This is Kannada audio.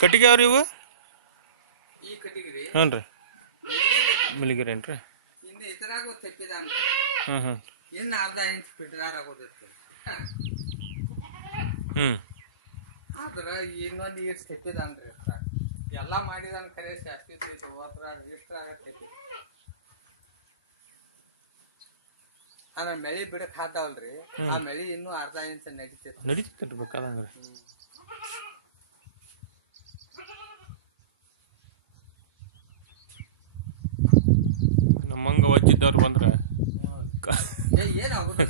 ಕಟ್ಟಿಗೆ ಅವ್ರಿ ಇವು ಈ ಕಟ್ಟಿಗೆ ಹ್ಞೂ ರೀ ಮಿಲಿಗಿರಿ ಏನ್ರಿ ಇನ್ನು ಇದ್ರಾಗ ತೆಪ್ಪಿದಾನ ಇನ್ನು ಅರ್ಧ ಇಂಚ್ ಬಿಡ್ರಾರ ಆಗೋದಿತ್ತು ಆದ್ರ ಇನ್ನೊಂದು ಈಟ್ ತೆಪ್ಪಿದಾನ್ರಿ ಎಲ್ಲ ಮಾಡಿದಾನ ಕರೆ ಜಾಸ್ತಿ ಅದ್ರಾಗ ಇಷ್ಟ್ರ ಆಗತ್ತೈತಿ ಆಮೇಲೆ ಮಳಿ ಬಿಡಕ್ ಹಾದವಲ್ರಿ ಆ ಮಳಿ ಇನ್ನೂ ಅರ್ಧ ಇಂಚ್ ನಡೀತೈತಿ ಬೇಕಾದಂಗ್ರಿ ನಮ್ಮಂಗ ವಜ್ಜಿದ್ದವ್ರು ಬಂದ್ರ ಏನಾಗೋದು